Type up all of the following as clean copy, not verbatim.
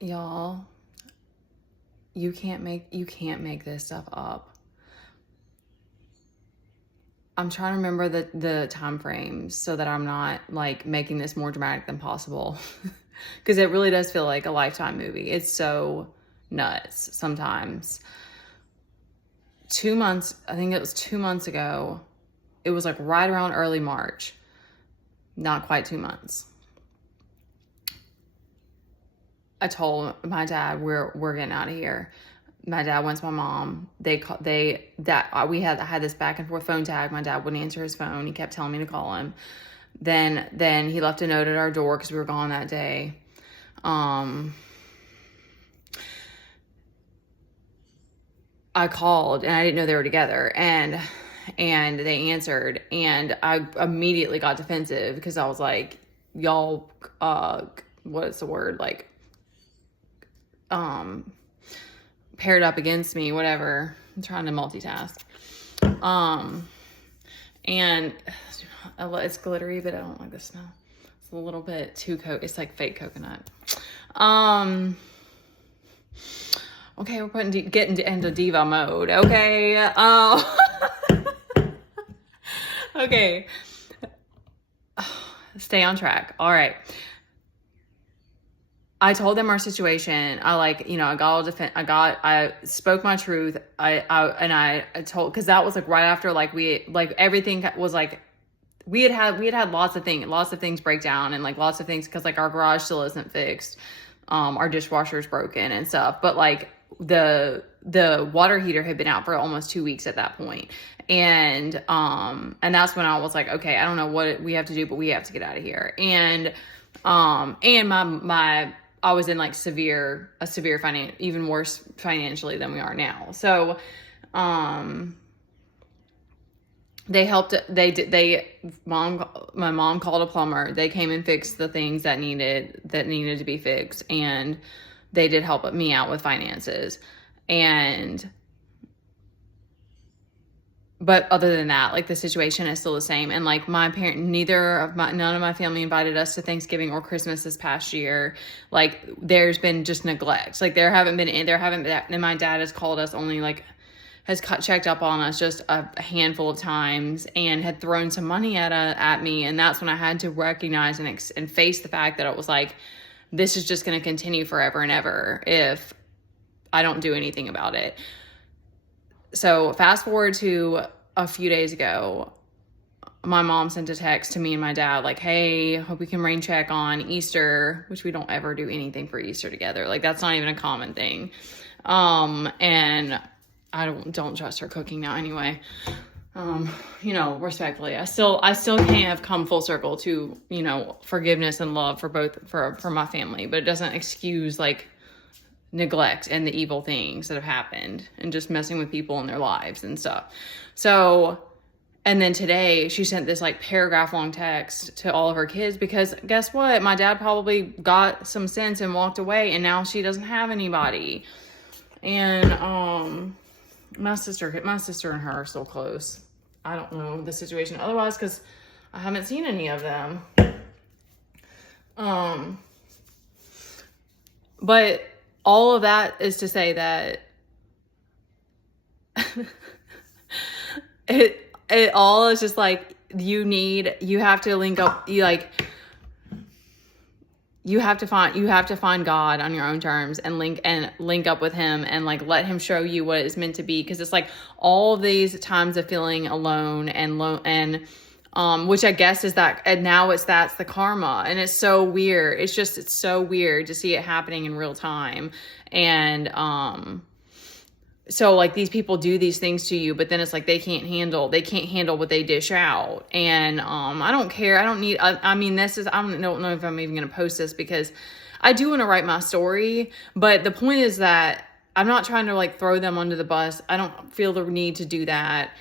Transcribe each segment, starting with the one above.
Y'all, you can't make this stuff up. I'm trying to remember the time frames so that I'm not like making this more dramatic than possible. Because it really does feel like a Lifetime movie. It's so nuts sometimes. 2 months, I think it was 2 months ago. It was like right around early March. Not quite 2 months. I told my dad we're getting out of here. My dad went to my mom. We had this back and forth phone tag. My dad wouldn't answer his phone. He kept telling me to call him. Then he left a note at our door because we were gone that day. I called and I didn't know they were together, and they answered, and I immediately got defensive because I was like, y'all, what's the word, like, paired up against me, whatever. I'm trying to multitask. And it's glittery, but I don't like the smell. It's a little bit too it's like fake coconut. Okay, we're getting into diva mode. Okay. Okay. Stay on track. All right. I told them our situation. I spoke my truth. I told, because that was like right after, like, everything was like, we had lots of things break down, and like lots of things, because like our garage still isn't fixed. Our dishwasher's broken and stuff, but like the water heater had been out for almost 2 weeks at that point. And that's when I was like, okay, I don't know what we have to do, but we have to get out of here. And I was in like even worse financially than we are now. So, they helped. My mom called a plumber. They came and fixed the things that needed to be fixed. And they did help me out with finances. But other than that, like, the situation is still the same. And like none of my family invited us to Thanksgiving or Christmas this past year. Like, there's been just neglect. Like, and my dad has called us only like, checked up on us just a handful of times, and had thrown some money at me. And that's when I had to recognize and face the fact that it was like, this is just going to continue forever and ever if I don't do anything about it. So fast forward to a few days ago, my mom sent a text to me and my dad like, hey, hope we can rain check on Easter, which we don't ever do anything for Easter together. Like, that's not even a common thing. And I don't trust her cooking now anyway. Respectfully, I still can't have come full circle to, forgiveness and love for my family, but it doesn't excuse like neglect and the evil things that have happened and just messing with people in their lives and stuff. So, and then today she sent this like paragraph long text to all of her kids, because guess what? My dad probably got some sense and walked away, and now she doesn't have anybody. And, my sister and her are still close. I don't know the situation otherwise, because I haven't seen any of them. But all of that is to say that it all is just like, you have to link up, you have to find God on your own terms, and link up with him, and like let him show you what it's meant to be. Because it's like all of these times of feeling alone and which I guess is that, and now that's the karma. And it's so weird. It's so weird to see it happening in real time. And so like these people do these things to you, but then it's like they can't handle what they dish out. And I don't care. I don't know if I'm even going to post this, because I do want to write my story, but the point is that I'm not trying to like throw them under the bus. I don't feel the need to do that.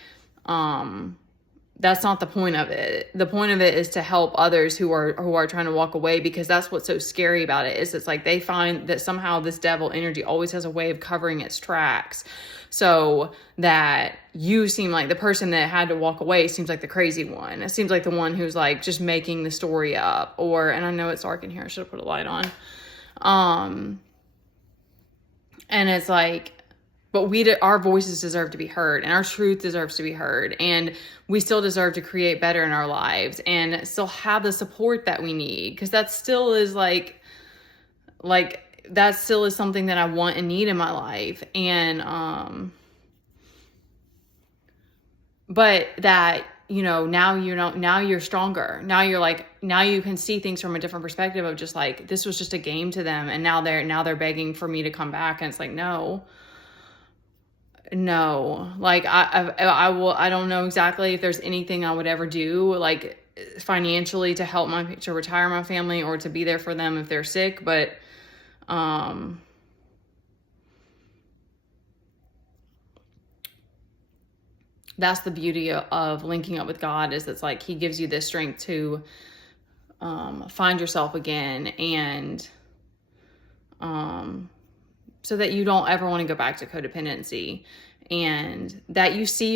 That's not the point of it. The point of it is to help others who are trying to walk away, because that's what's so scary about it, is it's like they find that somehow this devil energy always has a way of covering its tracks, so that you seem like the person that had to walk away seems like the crazy one. It seems like the one who's like just making the story up, and I know it's dark in here. I should have put a light on. And it's like, but our voices deserve to be heard, and our truth deserves to be heard, and we still deserve to create better in our lives and still have the support that we need, because that still is that still is something that I want and need in my life. And but that, now now you're stronger. Now you can see things from a different perspective of just like, this was just a game to them, and now they're begging for me to come back, and it's like, no, like I don't know exactly if there's anything I would ever do like financially to help to retire my family or to be there for them if they're sick, but that's the beauty of linking up with God, is it's like he gives you this strength to find yourself again, and so that you don't ever want to go back to codependency, and that you see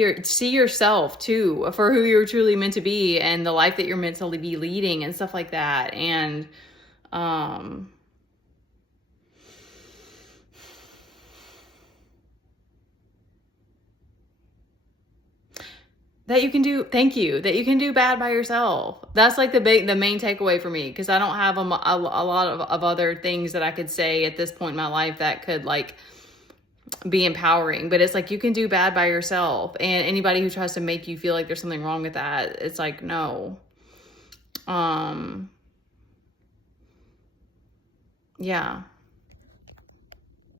yourself too for who you're truly meant to be and the life that you're meant to be leading and stuff like that. And that you can do bad by yourself. That's like the main takeaway for me, because I don't have a lot of other things that I could say at this point in my life that could like be empowering. But it's like, you can do bad by yourself, and anybody who tries to make you feel like there's something wrong with that, it's like, no. Yeah.